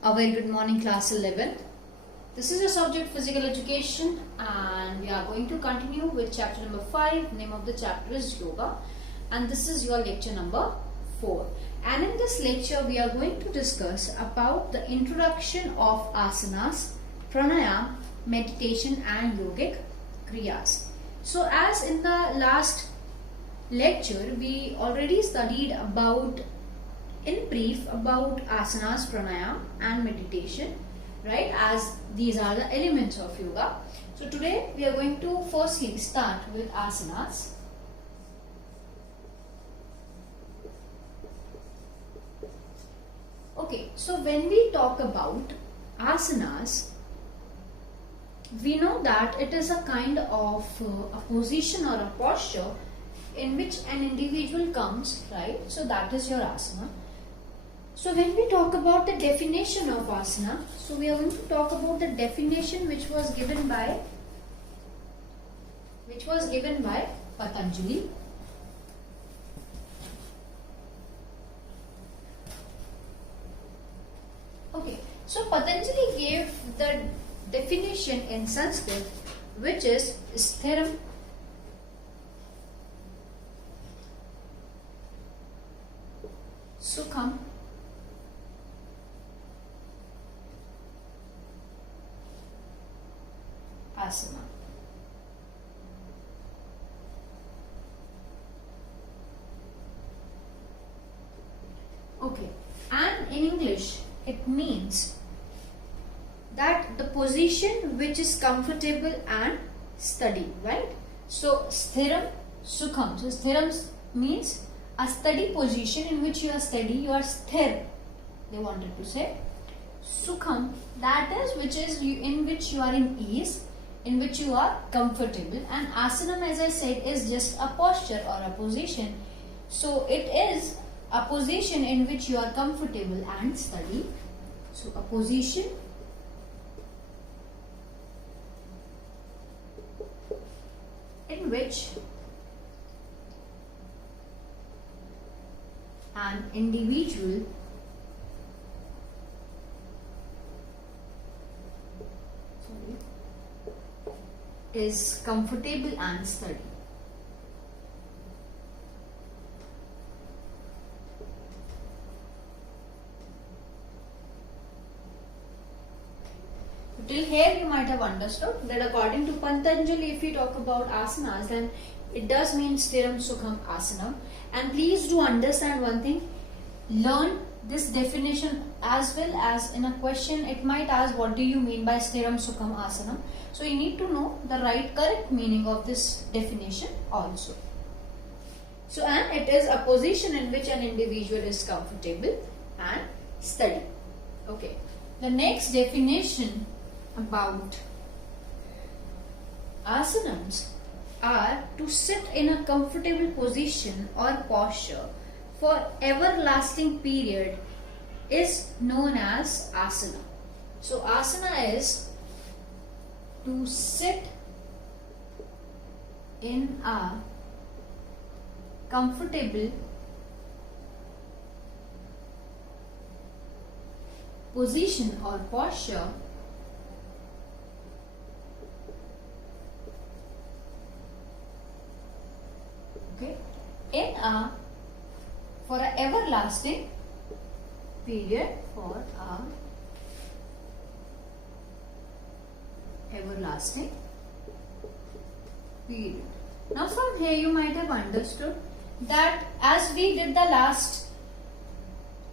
A very good morning, class 11. This is your subject physical education, and we are going to continue with chapter number 5. Name of the chapter is yoga, and this is your lecture number 4. And in this lecture we are going to discuss about the introduction of asanas, pranayam, meditation and yogic kriyas. So as in the last lecture we already studied about in brief about asanas, pranayam and meditation, right, as these are the elements of yoga. So today we are going to firstly start with asanas. Okay, so when we talk about asanas, we know that it is a kind of a position or a posture in which an individual comes, right? So that is your asana. So when we talk about the definition of asana, so we are going to talk about the definition which was given by Patanjali. Okay, so Patanjali gave the definition in Sanskrit, which is sthiram sukham asana. Okay, and in English it means that the position which is comfortable and steady, right? So sthiram sukham. So sthiram means a steady position in which you are steady, you are sthir, they wanted to say. Sukham, that is in which you are in ease, in which you are comfortable, and asanam, as I said, is just a posture or a position. So it is a position in which you are comfortable and steady. So a position in which an individual is comfortable and steady. Till here you might have understood that according to Patanjali, if we talk about asanas, then it does mean sthiram sukham asanam. And please do understand one thing, learn this definition as well, as in a question it might ask what do you mean by sthiram sukham asanam. So you need to know the correct meaning of this definition also. So, and it is a position in which an individual is comfortable and steady. Okay. The next definition about asanams are to sit in a comfortable position or posture for everlasting period is known as asana. So asana is to sit in a comfortable position or posture for a everlasting period, Now from here you might have understood that as we did the last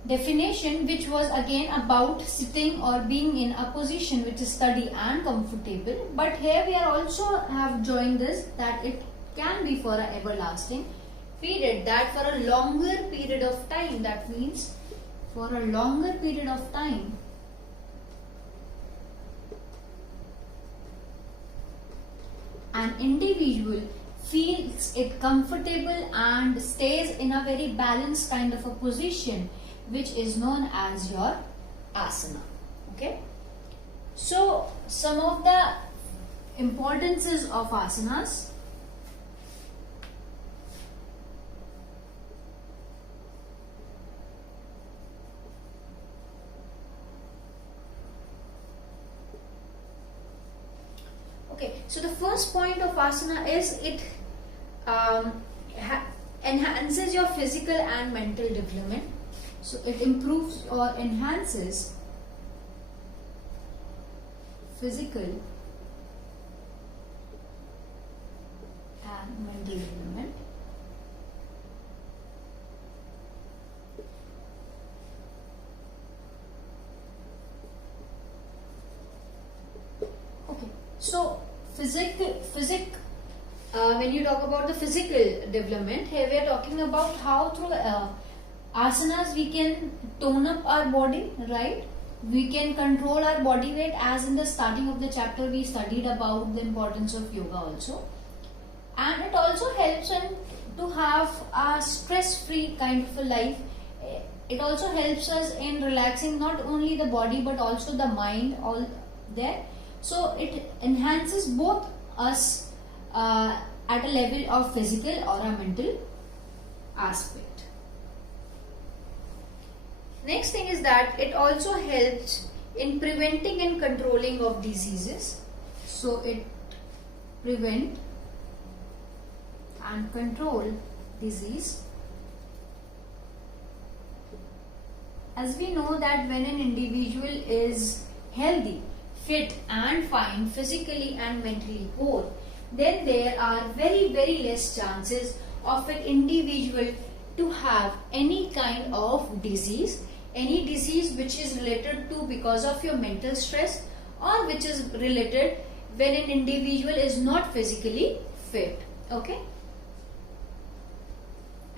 definition, which was again about sitting or being in a position which is steady and comfortable, but here we are also have joined this that it can be for a everlasting period, that for a longer period of time, that means for a longer period of time an individual feels it comfortable and stays in a very balanced kind of a position, which is known as your asana. Okay, so some of the importances of asanas. Okay, so the first point of asana is it enhances your physical and mental development. So it improves or enhances physical and mental development. Okay, so when you talk about the physical development, here we are talking about how through asanas we can tone up our body, right? We can control our body weight, as in the starting of the chapter we studied about the importance of yoga also. And it also helps in to have a stress-free kind of a life. It also helps us in relaxing not only the body but also the mind all there. So it enhances both us at a level of physical or a mental aspect. Next thing is that it also helps in preventing and controlling of diseases. So it prevent and control disease. As we know that when an individual is healthy, fit and fine physically and mentally whole, then there are very less chances of an individual to have any kind of disease, any disease which is related to because of your mental stress, or which is related when an individual is not physically fit. Okay,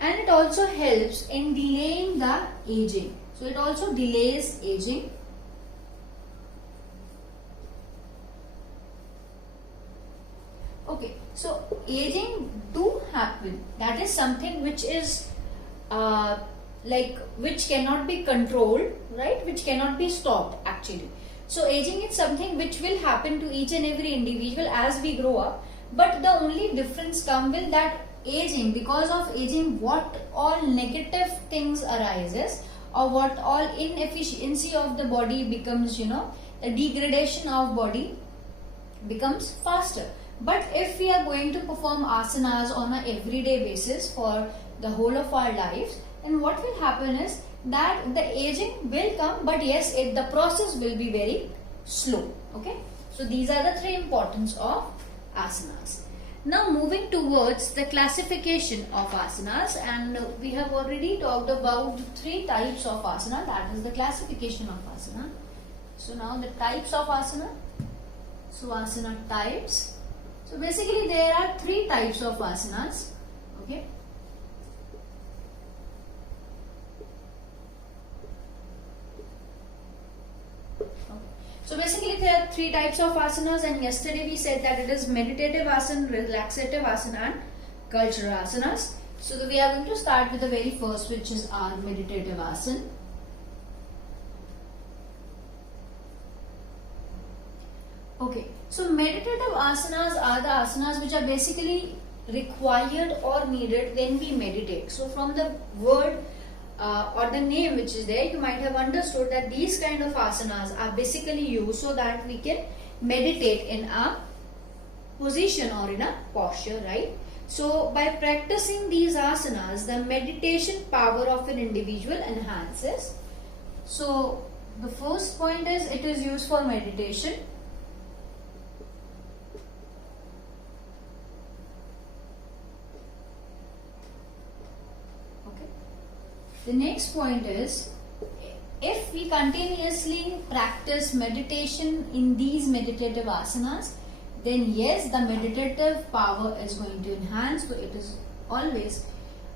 and it also helps in delaying the aging. So it also delays aging. Okay, so aging do happen. That is something which is which cannot be controlled, right? Which cannot be stopped actually. So aging is something which will happen to each and every individual as we grow up. But the only difference comes with that aging, because of aging, what all negative things arises, or what all inefficiency of the body becomes, the degradation of body becomes faster. But if we are going to perform asanas on an everyday basis for the whole of our lives, then what will happen is that the aging will come, but yes, the process will be very slow. Okay, so these are the three importance of asanas. Now moving towards the classification of asanas, and we have already talked about three types of asana, that is the classification of asana. So now the types of asana. So asana types. So basically there are three types of asanas. Okay. So basically there are three types of asanas, and yesterday we said that it is meditative asana, relaxative asana and cultural asanas. So we are going to start with the very first, which is our meditative asana. Okay, so meditative asanas are the asanas which are basically required or needed when we meditate. So from the word or the name which is there, you might have understood that these kind of asanas are basically used so that we can meditate in a position or in a posture, right? So by practicing these asanas, the meditation power of an individual enhances. So the first point is it is used for meditation. The next point is, if we continuously practice meditation in these meditative asanas, then yes, the meditative power is going to enhance. So it is always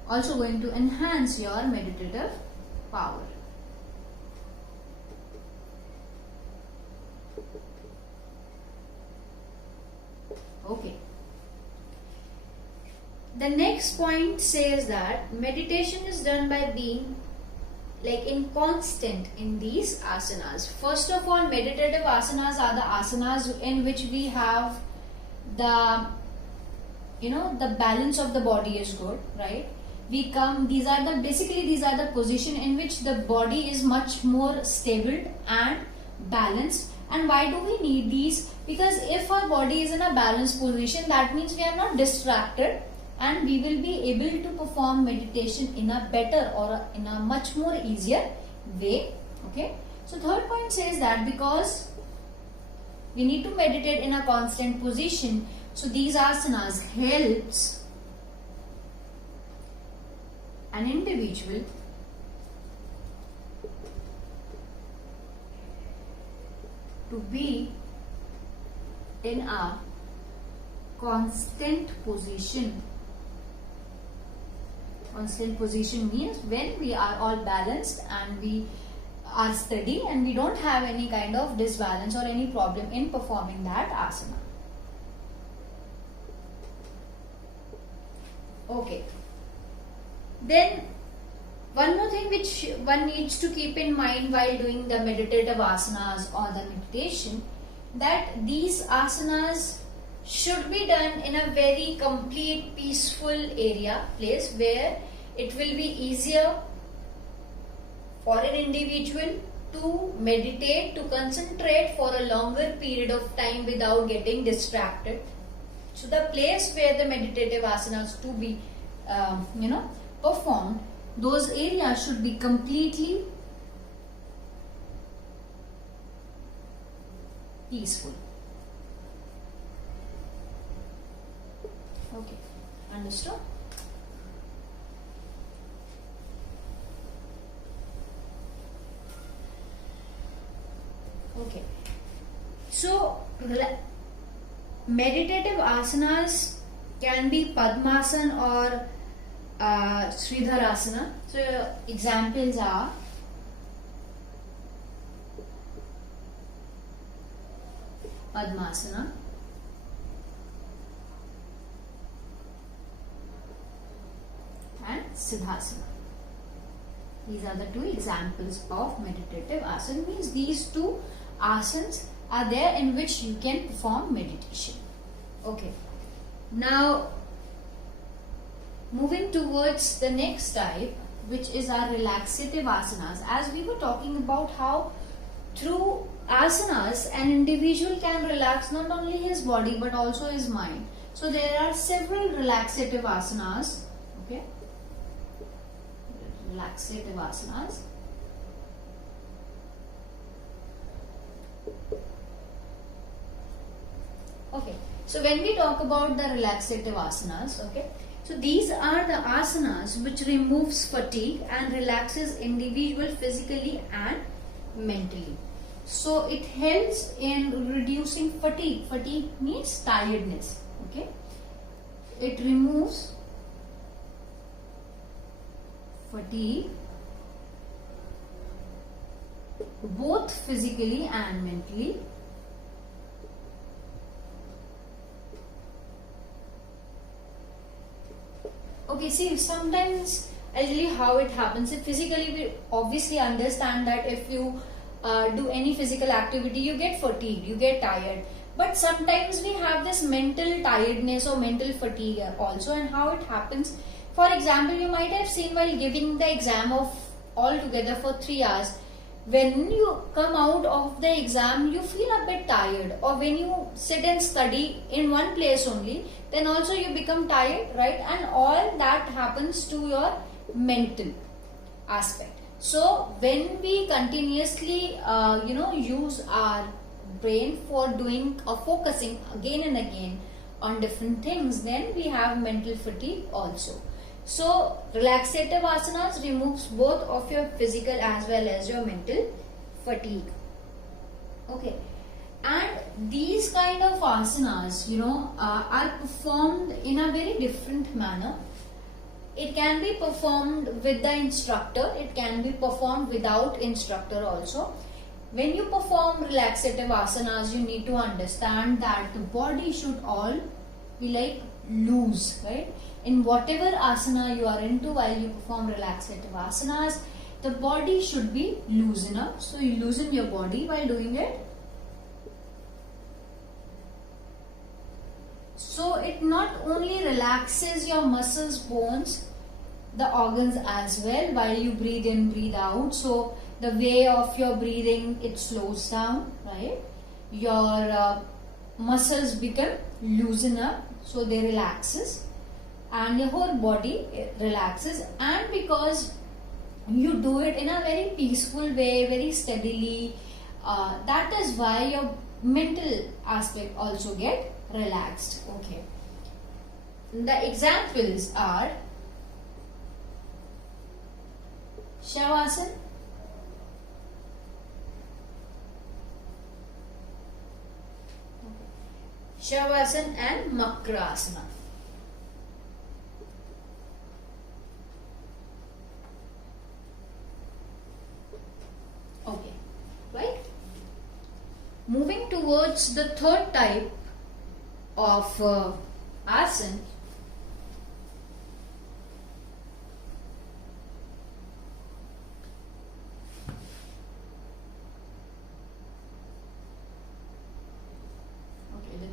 also going to enhance your meditative power. Okay. The next point says that meditation is done by being in constant in these asanas. First of all, meditative asanas are the asanas in which we have the the balance of the body is good, right? These are the position in which the body is much more stable and balanced. And why do we need these? Because if our body is in a balanced position, that means we are not distracted, and we will be able to perform meditation in a better or in a much more easier way. Okay. So third point says that because we need to meditate in a constant position, so these asanas helps an individual to be in a constant position. Constant position means when we are all balanced and we are steady and we don't have any kind of disbalance or any problem in performing that asana. Okay. Then one more thing which one needs to keep in mind while doing the meditative asanas or the meditation, that these asanas should be done in a very complete peaceful place where it will be easier for an individual to meditate, to concentrate for a longer period of time without getting distracted. So the place where the meditative asanas to be performed, those areas should be completely peaceful. Okay, understood? Okay, so meditative asanas can be Padmasana or Sridharasana. So examples are Padmasana, and Siddhasana. These are the two examples of meditative asana. Means these two asanas are there in which you can perform meditation. Okay. Now moving towards the next type, which is our relaxative asanas. As we were talking about how through asanas an individual can relax not only his body but also his mind. So there are several relaxative asanas. Okay. Relaxative asanas. Okay, so when we talk about the relaxative asanas, okay, so these are the asanas which removes fatigue and relaxes individual physically and mentally. So it helps in reducing fatigue. Fatigue means tiredness. Okay, it removes fatigue both physically and mentally. Okay, see, sometimes I'll tell you how it happens. If physically, we obviously understand that if you do any physical activity, you get fatigued, you get tired. But sometimes we have this mental tiredness or mental fatigue also. And how it happens, for example, you might have seen while giving the exam of all together for 3 hours, when you come out of the exam, you feel a bit tired. Or when you sit and study in one place only, then also you become tired, right? And all that happens to your mental aspect. So when we continuously use our brain for doing or focusing again and again on different things, then we have mental fatigue also. So relaxative asanas removes both of your physical as well as your mental fatigue. Okay, and these kind of asanas are performed in a very different manner. It can be performed with the instructor, it can be performed without instructor also. When you perform relaxative asanas, you need to understand that the body should all be like loose, right? In whatever asana you are into while you perform relaxative asanas, the body should be loosen up. So you loosen your body while doing it. So it not only relaxes your muscles, bones, the organs as well while you breathe in, breathe out. So the way of your breathing, it slows down, right? Your muscles become loosen up, so they relaxes, and your whole body relaxes. And because you do it in a very peaceful way, very steadily, that is why your mental aspect also get relaxed. Okay. The examples are Shavasana, Shavasana and Makrasana. Okay, right? Moving towards the third type of asana,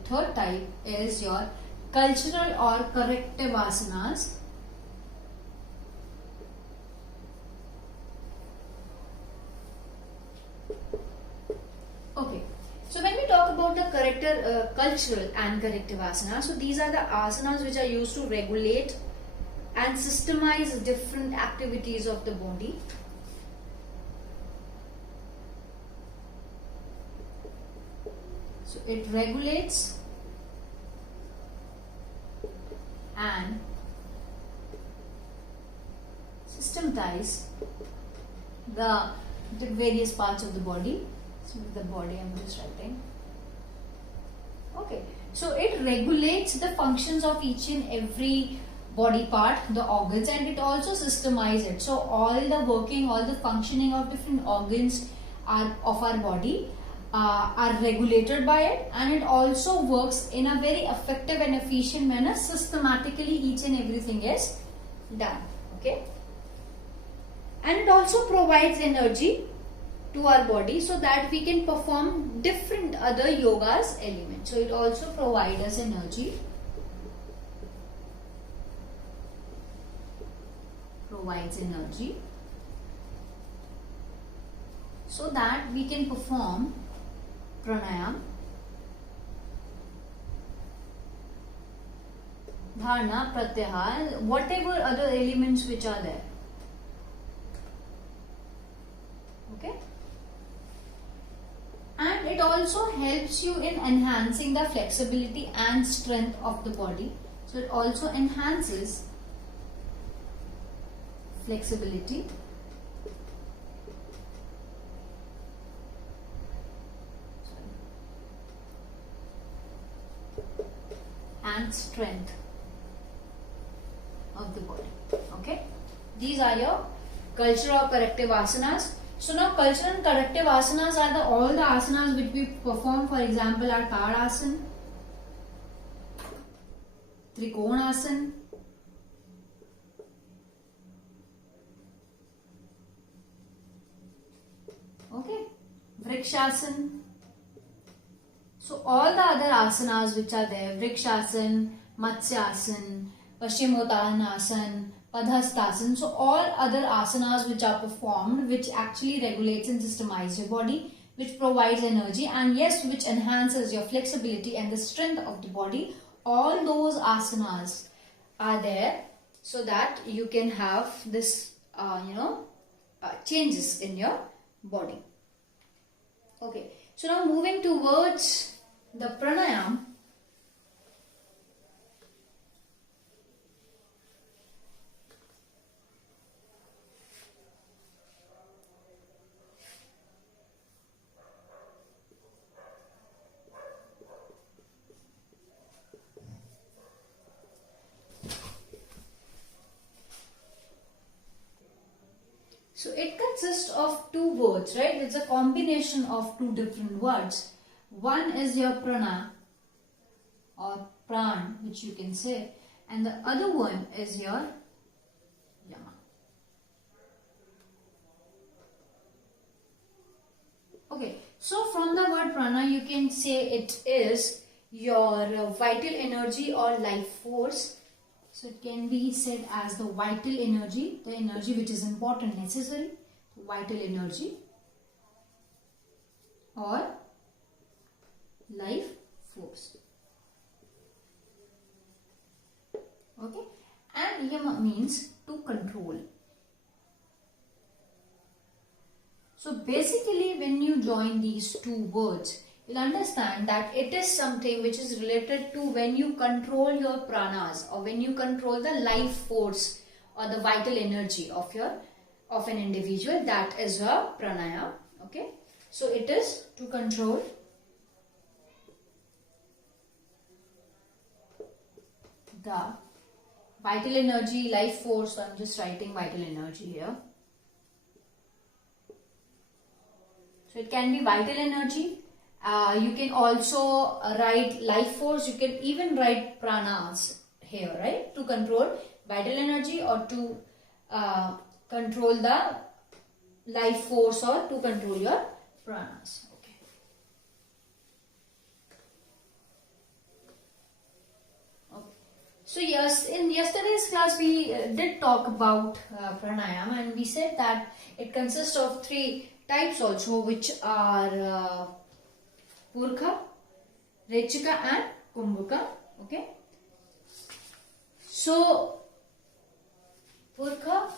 third type is your cultural or corrective asanas. Okay, so when we talk about the cultural and corrective asanas, so these are the asanas which are used to regulate and systemize different activities of the body. So it regulates and systematize the various parts of the body. So the body, I'm just writing. Okay, so it regulates the functions of each and every body part, the organs, and it also systemizes it. So all the working, all the functioning of different organs of our body are regulated by it, and it also works in a very effective and efficient manner. Systematically each and everything is done. Okay, and it also provides energy to our body so that we can perform different other yogas elements. So it also provides us energy, so that we can perform pranayam, dharana, pratyahara, whatever other elements which are there. Okay, and it also helps you in enhancing the flexibility and strength of the body. So it also enhances flexibility and strength of the body. Okay, these are your cultural or corrective asanas. So now cultural and corrective asanas are all the asanas which we perform. For example, our Tadasana, Trikonasana, okay, Vrikshasana. So all the other asanas which are there, Vrikshasana, Matsyasana, Paschimottanasana, Padhastasana. So all other asanas which are performed, which actually regulates and systemizes your body, which provides energy, and yes, which enhances your flexibility and the strength of the body. All those asanas are there so that you can have this, changes in your body. Okay, so now moving towards the pranayam. So it consists of two words, right? It's a combination of two different words. One is your prana or pran, which you can say, and the other one is your yama. Okay, so from the word prana, you can say it is your vital energy or life force. So it can be said as the vital energy, the energy which is important, necessary. vital energy or life force. Okay, and yama means to control. So basically when you join these two words, you'll understand that it is something which is related to when you control your pranas or when you control the life force or the vital energy of an individual. That is your pranayama. Okay, so it is to control the vital energy, life force. So I'm just writing vital energy here. So it can be vital energy. You can also write life force. You can even write pranas here, right? To control vital energy or to control the life force or to control your pranas. Okay. Okay. So yes, in yesterday's class we did talk about pranayama, and we said that it consists of three types also, which are Purkha, Rechika and Kumbhaka. Okay. So Purkha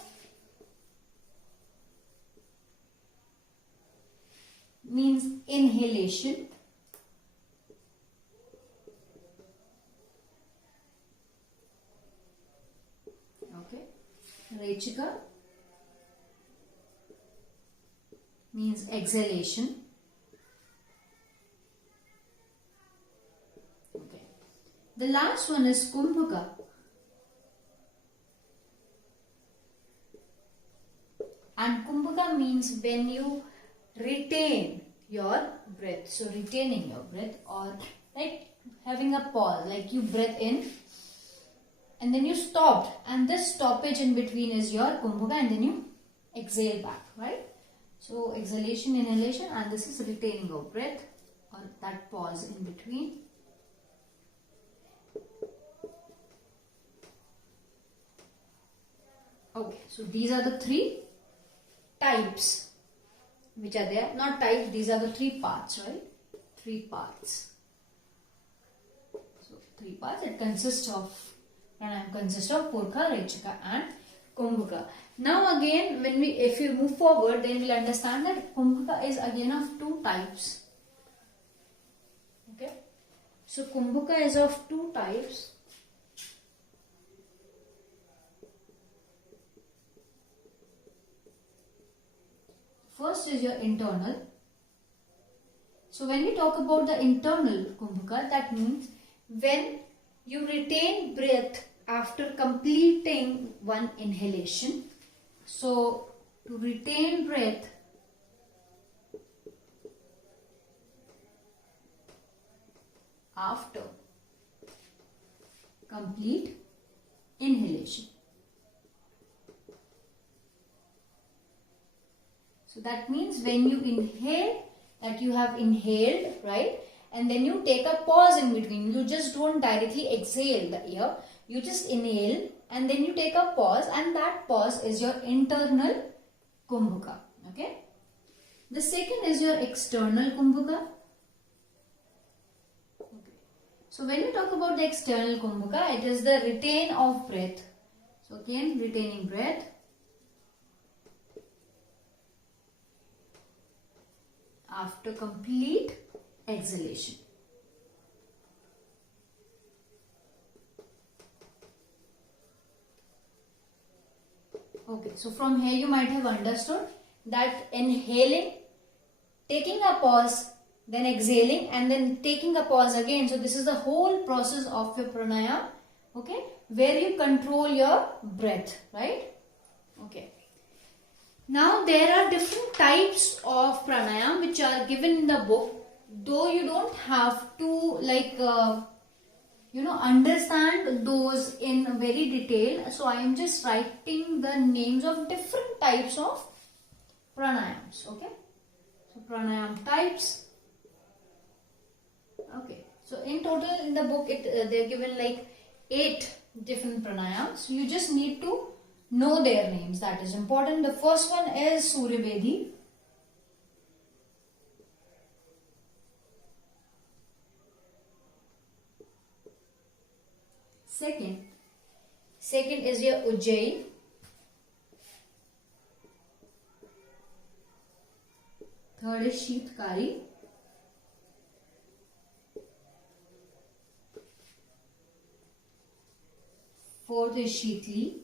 means inhalation. Okay. Rechika means exhalation. Okay. The last one is Kumbhaka. And Kumbhaka means when you retain your breath. So retaining your breath, or like having a pause, like you breathe in and then you stopped, and this stoppage in between is your Kumbhaka, and then you exhale back, right? So exhalation, inhalation, and this is retaining your breath or that pause in between. Okay, so these are the three types which are there. Not types, these are the three parts, right? Three parts. So three parts. It consists of Purkha, Rechika and Kumbhaka. Now again, if you move forward, then we'll understand that Kumbhaka is again of two types. Okay. So Kumbhaka is of two types. First is your internal. So when we talk about the internal Kumbhaka, that means when you retain breath after completing one inhalation. So to retain breath after complete inhalation. So that means when you inhale, that you have inhaled, right? And then you take a pause in between. You just don't directly exhale the air. You just inhale and then you take a pause, and that pause is your internal Kumbhaka. Okay. The second is your external Kumbhaka. Okay. So when we talk about the external Kumbhaka, it is the retain of breath. So again, retaining breath after complete exhalation. Okay, so from here you might have understood that inhaling, taking a pause, then exhaling, and then taking a pause again. So this is the whole process of your pranayama, okay, where you control your breath, right? Okay. Now there are different types of pranayama which are given in the book, though you don't have to understand those in very detail. So I am just writing the names of different types of pranayams. Okay. So pranayam types. Okay. So in total in the book they are given like 8 different pranayams. So you just need to know their names. That is important. The first one is Suryavedi. Second is your Ujjain. Third is Sheetkari. Fourth is Sheetli.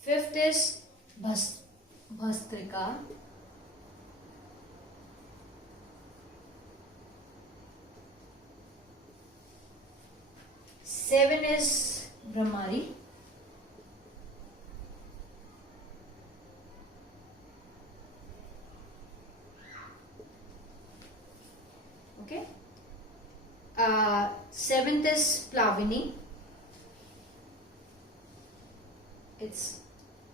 Fifth is Bhastrika. Seven is Brahmari. Okay. Seventh is Plavini. It's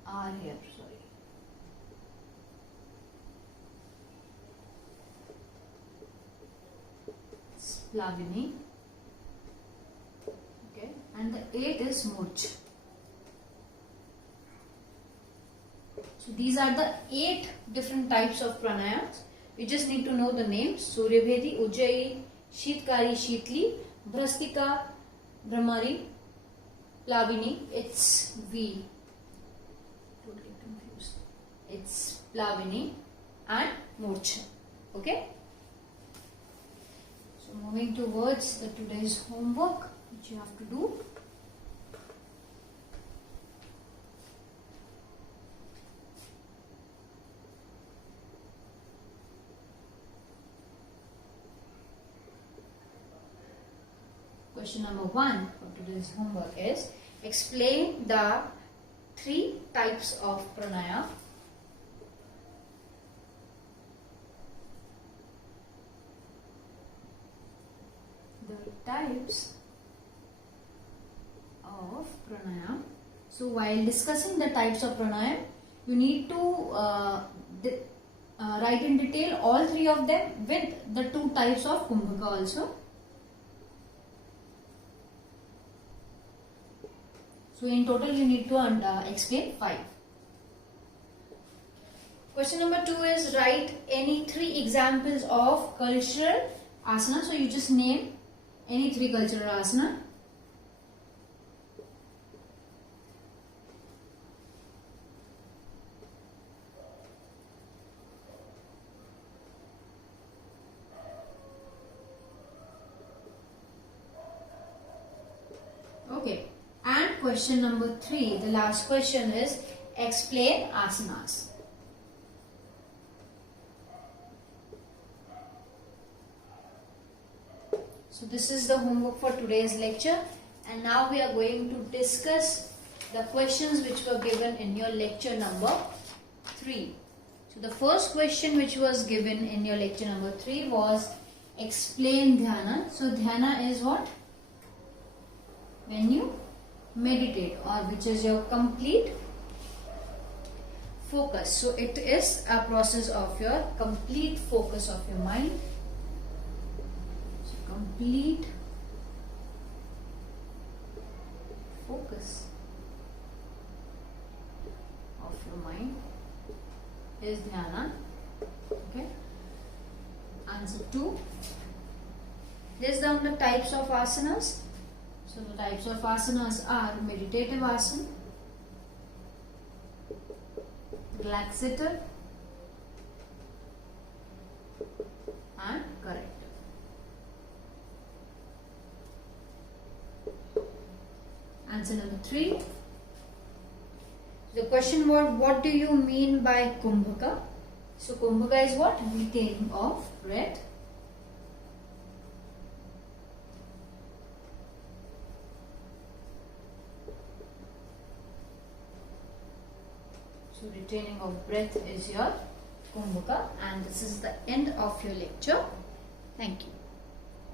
R here, sorry. It's Plavini. Okay. And the eighth is Murch. So these are the 8 different types of pranayams. We just need to know the names: Suryavedi, Ujjayi, Sheetkari, Sheetli, Bhastika, Brahmari, Plavini. It's V. Totally confused. It's Plavini and Murcha. Okay. So moving towards the today's homework, which you have to do. Question number 1 for today's homework is explain the 3 types of pranaya. The types of pranaya. So while discussing the types of pranaya, you need to write in detail all 3 of them with the 2 types of kumbhaka also. So in total you need to explain 5. Question number 2 is write any 3 examples of cultural asana. So you just name any 3 cultural asana. Okay. And question number 3, the last question is explain asanas. So this is the homework for today's lecture, and now we are going to discuss the questions which were given in your lecture number 3. So the first question which was given in your lecture number 3 was explain dhyana. So dhyana is what? When you meditate, or which is your complete focus. So it is a process of your complete focus of your mind. So complete focus of your mind is dhyana. Okay. Answer 2. List down the types of asanas. So the types of asanas are meditative asana, relaxative, and corrective. Answer number 3. The question was, what do you mean by kumbhaka? So kumbhaka is what? Retaining of breath. So retaining of breath is your kumbhaka, and this is the end of your lecture. Thank you.